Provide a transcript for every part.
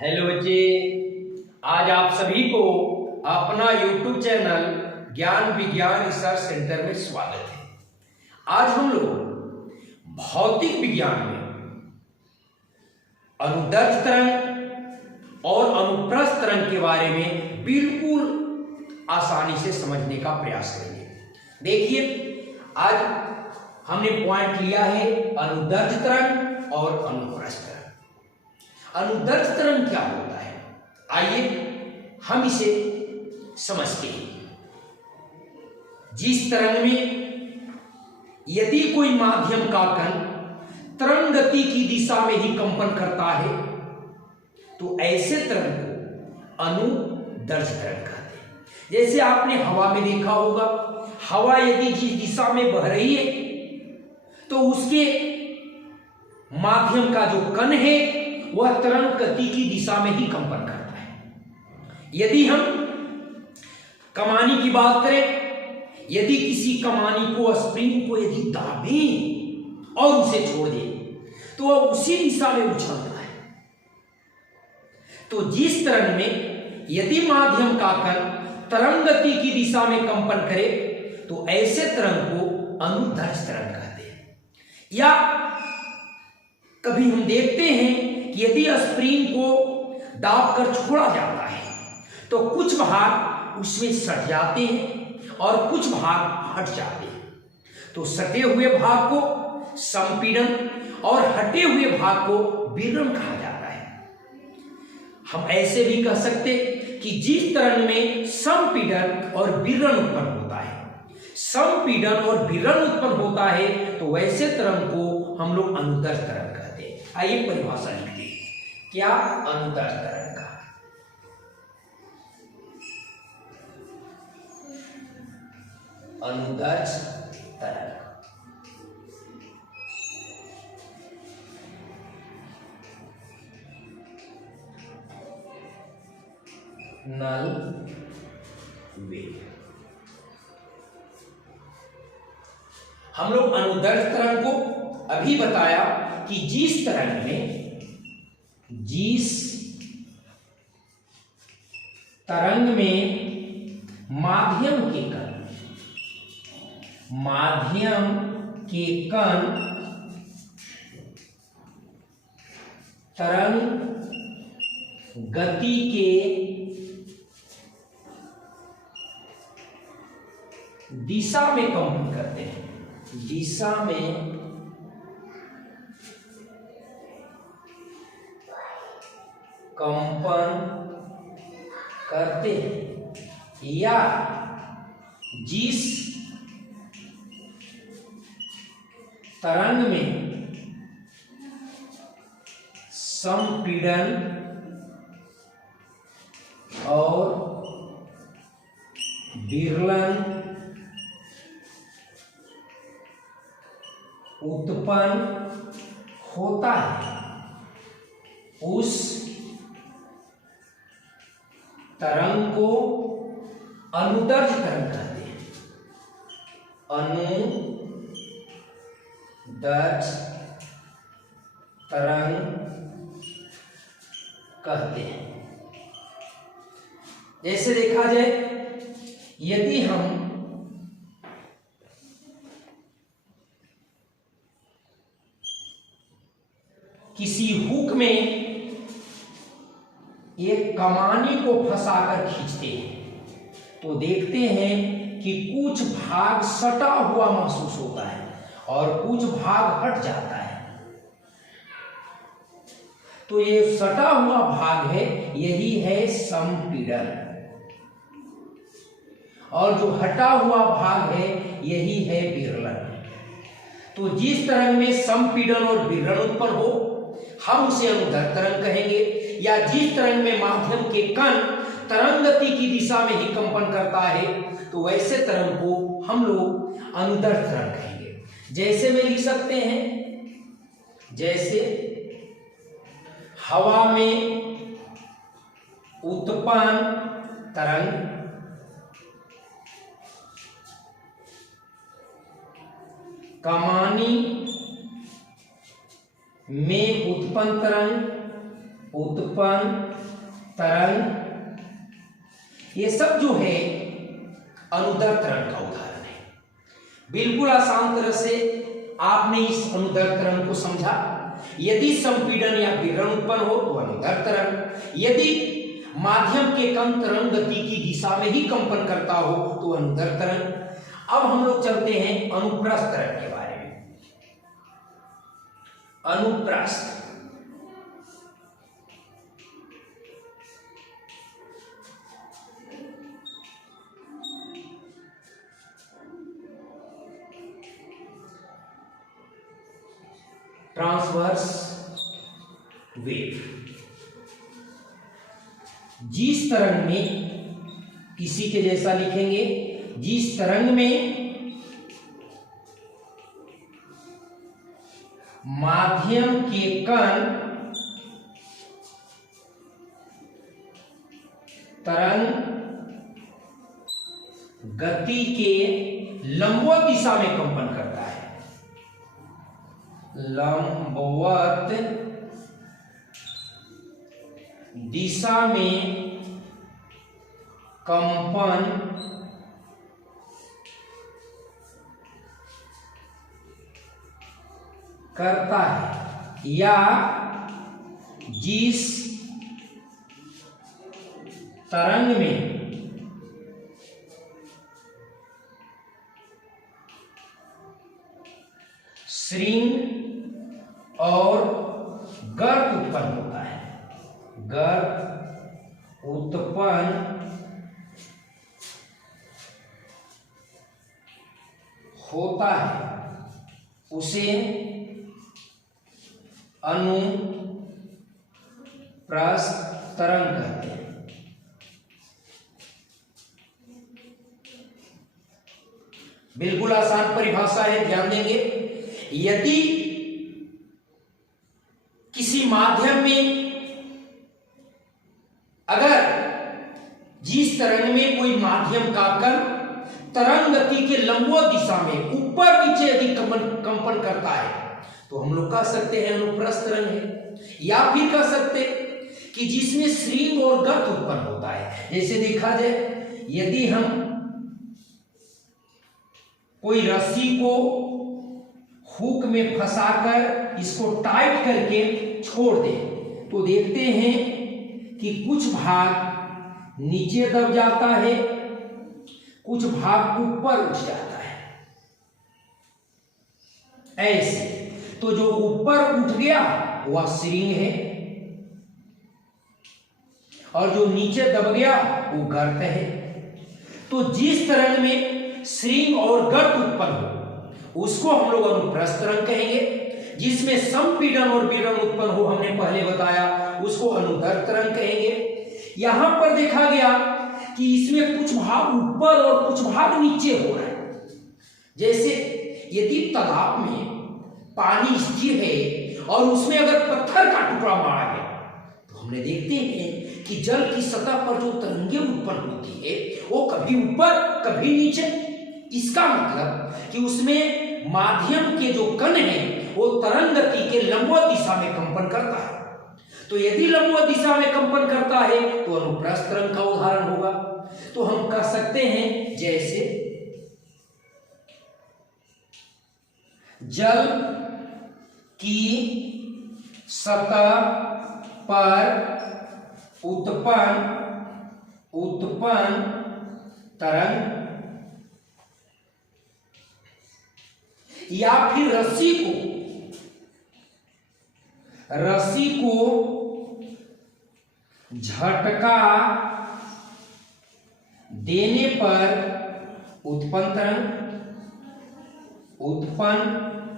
Hello बच्चे, आज आप सभी को अपना YouTube चैनल ज्ञान विज्ञान रिसर्च सेंटर में स्वागत है। आज हम लोग भौतिक विज्ञान में अनुदैर्ध्य तरंग और अनुप्रस्थ तरंग के बारे में बिल्कुल आसानी से समझने का प्रयास करेंगे। देखिए, आज हमने पॉइंट लिया है अनुदैर्ध्य तरंग और अनुप्रस्थ तरंग। अनुदैर्ध्य तरंग क्या होता है, आइए हम इसे समझते हैं। जिस तरंग में यदि कोई माध्यम का कण तरंग गति की दिशा में ही कंपन करता है तो ऐसे तरंग को अनुदैर्ध्य तरंग कहते हैं। जैसे आपने हवा में देखा होगा, हवा यदि जिस दिशा में बह रही है तो उसके माध्यम का जो कण है वह तरंग गति की दिशा में ही कंपन करता है। यदि हम कमानी की बात करें, यदि किसी कमानी को, स्प्रिंग को यदि दाबें और उसे छोड़ दें तो वह उसी दिशा में उछलता है। तो जिस तरंग में यदि माध्यम का कण तरंग गति की दिशा में कंपन करे तो ऐसे तरंग को अनुदैर्ध्य तरंग कहते हैं। या कभी हम देखते हैं कि यदि स्प्रिंग को दाब कर छोड़ा जाता है तो कुछ भाग उसमें सट जाते हैं और कुछ भाग हट जाते हैं। तो सटे हुए भाग को संपीड़न और हटे हुए भाग को विरण कहा जाता है। हम ऐसे भी कह सकते कि जिस तरंग में संपीड़न और विरण उत्पन्न होता है, संपीड़न और विरण उत्पन्न होता है तो वैसे तरंग को हम लोग अनुदैर्ध्य तरंग कहते हैं। आइए परिभाषा लिखते हैं। क्या अनुदैर्ध्य तरंग का? अनुदैर्ध्य तरंग नल वेव। हम लोग अनुदैर्ध्य तरंग को अभी बताया कि जिस तरंग में माध्यम के कण तरंग गति के दिशा में कंपन करते हैं, दिशा में कंपन करते हैं, या जिस तरंग में संपीड़न और विरलन उत्पन्न होता है, उस तरंग को अनुदैर्ध्य तरंग कहते हैं। अनुदैर्ध्य तरंग कहते हैं। जैसे देखा जाए, यदि हम किसी हुक में एक कमानी को फंसाकर खींचते हैं तो देखते हैं कि कुछ भाग सटा हुआ महसूस होता है और कुछ भाग हट जाता है। तो ये सटा हुआ भाग है, यही है संपीड़न, और जो हटा हुआ भाग है यही है विरलन। तो जिस तरंग में संपीड़न और विरलन उत्पन्न हो हम उसे अनुदैर्ध्य तरंग कहेंगे, या जिस तरंग में माध्यम के कण तरंग गति की दिशा में ही कंपन करता है तो वैसे तरंग को हम लोग अनुदैर्ध्य तरंग कहेंगे। जैसे में लिख सकते हैं, जैसे हवा में उत्पन्न तरंग कमानी में उत्पन्न तरंग उत्पन्न तरंग, ये सब जो है अनुदैर्घ्य तरंग का उदाहरण है। बिल्कुल आसान तरह से आपने इस अनुदैर्घ्य तरंग को समझा। यदि संपीड़न या विकिरण उत्पन्न हो तो अनुदैर्घ्य तरंग, यदि माध्यम के कण तरंग गति की दिशा में ही कंपन करता हो तो अनुदैर्घ्य तरंग। अब हम लोग चलते हैं अनुप्रस्थ तरंग के बारे में। अनुप्रस्थ, ट्रांसवर्स वेव, जिस तरंग में, किसी के जैसा लिखेंगे, जिस तरंग में माध्यम के कण तरंग गति के लंबवत दिशा में कंपन करता है, लंबवत दिशा में कंपन करता है, या जिस तरंग में श्रृंग और गर्त उत्पन्न होता है, गर्त उत्पन्न होता है, उसे अनुप्रस्थ तरंग कहते हैं। बिल्कुल आसान परिभाषा है, ध्यान देंगे। यदि किसी माध्यम में अगर जिस तरंग में कोई माध्यम का कण तरंग गति के लंबवत दिशा में ऊपर नीचे यदि कंपन करता है तो हम लोग कह सकते हैं अनुप्रस्थ तरंग है। या फिर कह सकते कि जिसमें श्रृंग और गर्त उत्पन्न होता है। जैसे देखा जाए, यदि हम कोई रस्सी को हुक में फंसाकर इसको टाइट करके छोड़ दें तो देखते हैं कि कुछ भाग नीचे दब जाता है, कुछ भाग ऊपर उठ जाता है। ऐसे तो जो ऊपर उठ गया वह श्रृंग है और जो नीचे दब गया वो गर्त है। तो जिस तरंग में श्रृंग और गर्त उत्पन्न हो उसको हम लोग अनुप्रस्थ तरंग कहेंगे। जिसमें संपीड़न और विकिरण उत्पन्न हो, हमने पहले बताया, उसको अनुदैर्घ्य तरंग कहेंगे। यहां पर देखा गया कि इसमें कुछ भाग ऊपर और कुछ भाग नीचे हो रहा है। जैसे यदि तालाब में पानी स्थिर है और उसमें अगर पत्थर का टुकड़ा मारा गया तो हमने देखते हैं कि जल की सतह पर जो तरंगें उत्पन्न होती है वो कभी ऊपर कभी नीचे। इसका मतलब कि उसमें माध्यम के जो कण हैं वो तरंग गति के लंबवत दिशा में कंपन करता है। तो यदि लंबवत दिशा में कंपन करता है तो अनुप्रस्थ तरंग का उदाहरण होगा। तो हम कह सकते हैं जैसे जल की सतह पर उत्पन्न तरंग या फिर रस्सी को झटका देने पर उत्पन्न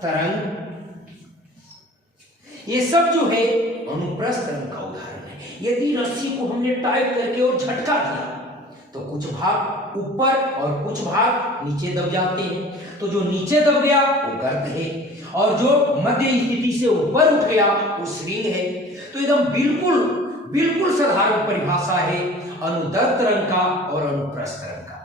तरंग, ये सब जो है अनुप्रस्थ तरंग का उदाहरण है। यदि रस्सी को हमने टाइट करके और झटका दिया तो कुछ भाग ऊपर और कुछ भाग नीचे दब जाते हैं। तो जो नीचे दब गया वो गर्त है और जो मध्य स्थिति से ऊपर उठ गया वो श्रृंग है। तो एकदम बिल्कुल साधारण परिभाषा है अनुदैर्घ्य तरंग का और अनुप्रस्थ तरंग का।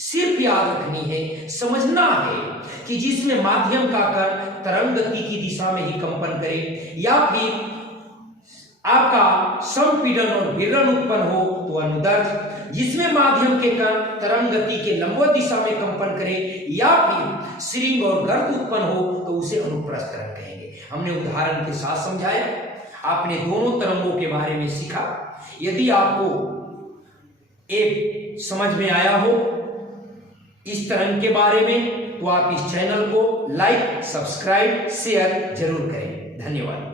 सिर्फ याद रखनी है, समझना है कि जिसमें माध्यम का कण तरंग गति की दिशा में ही कंपन करे या फिर आपका संपीड़न और विवरण उत्पन्न हो तो अनुदर्श, जिसमें माध्यम के कण तरंग गति के लंबवत दिशा में कंपन करे या फिर श्रृंग और गर्त उत्पन्न हो तो उसे अनुप्रस्थ तरंग कहेंगे। हमने उदाहरण के साथ समझाया, आपने दोनों तरंगों के बारे में सीखा। यदि आपको एक समझ में आया हो इस तरंग के बारे में तो आप इस चैनल को लाइक, सब्सक्राइब, शेयर जरूर करें। धन्यवाद।